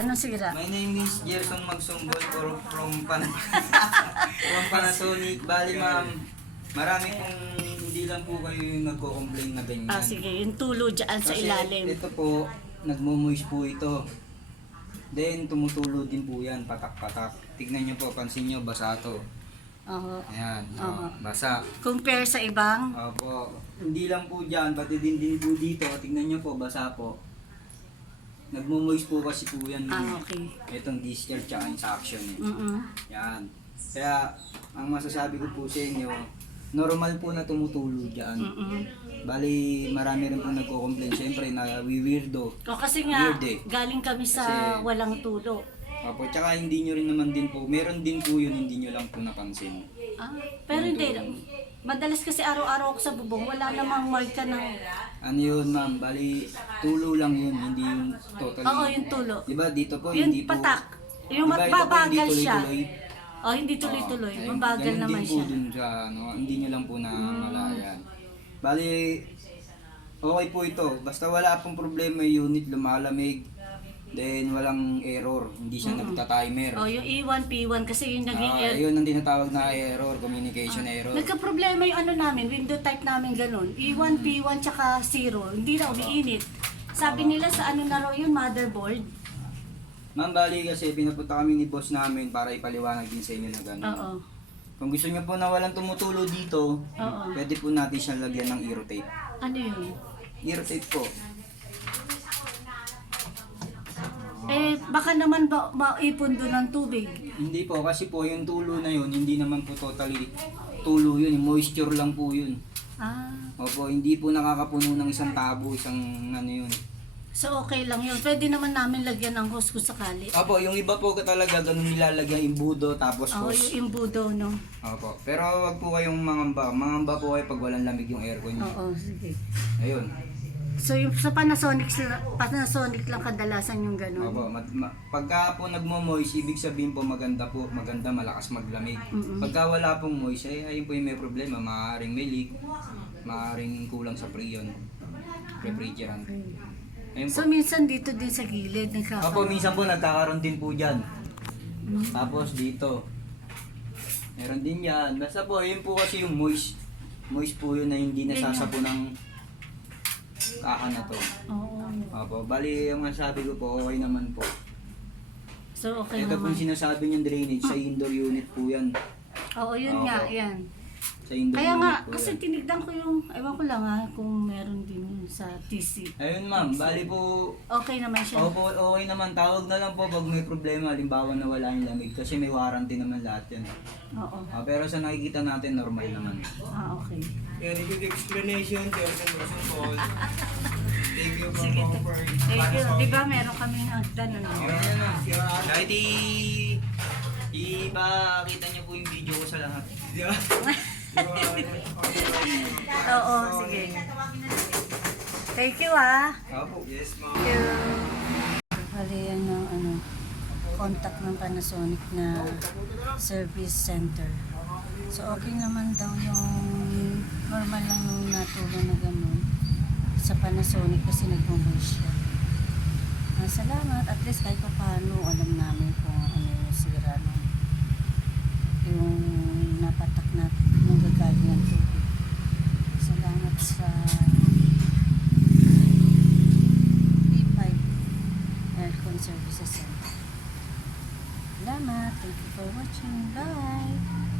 Anong sira? My name is Gerson Magsumbol from from Panasonic. Bali ma'am, marami pong hindi lang po kayo yung nagko-complain na ganyan. Sige, yung tulo dyan sa Kasi ilalim. ito po, nagmo-moist po ito. Then tumutulo din po yan, patak-patak. Tignan nyo po, pansin nyo, basa to. Oo. Ayan, Oo. basa. Compare sa ibang? Opo, hindi lang po dyan, pati din po dito. Tignan nyo po, basa po. Nagmo-moist po kasi po yan. Okay. Itong discharge tsaka yung suction. Mm-mm. Yan. Kaya, ang masasabi ko po sa inyo, normal po na tumutulo dyan. Bali, marami rin po nagko-complain. Siyempre, na weirdo. O kasi nga, Weird eh. galing kami sa Kasi- walang tulo. Opo, tsaka hindi nyo rin naman din po. Meron din po yun, hindi nyo lang po napansin. Pero hindi. Madalas kasi araw-araw ako sa bubong, wala namang marka ng... Ano yun, ma'am? Bali, tulo lang yun, hindi yung totally. Oo, yung tulo. Diba, dito po, Yung hindi po. patak. Yung Diba, ito po, mababagal hindi siya. tuloy-tuloy? Hindi tuloy-tuloy. Oo, Mabagal ganun naman din siya. po dun sa, ano, hindi nyo lang po na malayan. Bali, okay po ito. Basta wala pong problema yung unit, lumalamig. Then, walang error. Hindi siya nagta-timer. Yung E1, P1 kasi yung naging error. Yun ang tinatawag na error, communication error. Nagka-problema yung ano namin, window type namin ganun. E1, P1, tsaka 0. Hindi na umiinit. Sabi nila sa ano na raw yun, motherboard. Ma'am, bali kasi pinapunta kami ni boss namin para ipaliwanag din sa inyo na gano'n. Oo. Kung gusto niyo po na walang tumutulo dito, Oo. pwede po natin siyang lagyan ng ear tape. Ano yun? Ear tape po. Baka naman maipon doon ng tubig. Hindi po, kasi po yung tulo na yun, hindi naman po totally tulo yun, moisture lang po yun. Opo, hindi po nakakapuno ng isang tabo, isang ano yun. So okay lang yun. Pwede naman namin lagyan ng hose kung sakali. Opo, yung iba po talaga ganun nilalagyan imbudo tapos Oo, hose. yung imbudo, no? Opo, pero wag po kayong mangamba. Mangamba po kayo pag walang lamig yung aircon niyo. Oo, sige. Ayun. So yung sa Panasonic lang kadalasan yung ganun. Opo, pagka po nagmo-moist, ibig sabihin po maganda, malakas maglamig. Pagka wala pong moist, ayun po yung may problema, maaaring may leak, maaaring kulang sa freon, refrigerant. Ayun po. So minsan dito din sa gilid Opo, nagkakaroon. minsan po nagkakaroon din po dyan. Tapos dito, meron din yan. Basta po, ayun po kasi yung moist. Moist po yun na hindi nasasapo ng kaka na to. Oo. Opo, bali yung masabi ko po, okay naman po. So okay Ito naman. pong sinasabi niyang drainage, sa indoor unit po yan. Oo, yun nga, Opo. yan. Sa indoor Kaya unit nga, po kasi yan. tinignan ko yung, ewan ko lang kung meron din yun sa TC. Ayun ma'am, bali po, Okay naman siya. opo, okay naman. Tawag na lang po pag may problema, halimbawa na wala yung lamig. Kasi may warranty naman lahat yan. Oo. Pero sa nakikita natin, normal naman. Okay. Very good explanation, Gerson Rosenthal. Thank you for Sige, offering. thank you. Di ba meron kaming hagdan, ano? Kahit ipakita niyo po yung video ko sa lahat. Oo, sige. Thank you, ah. Opo. Yes, ma'am. Thank you. Bali, ano, contact ng Panasonic na service center. So, okay naman daw yung normal lang yung natulo na gano'n sa Panasonic kasi nag-moist siya. Salamat. At least kahit pa paano alam namin kung ano yung sira ng yung napatak natin nung gagaling ng tubig. Salamat sa E5 Aircon Services Center. Salamat. Thank you for watching. Bye!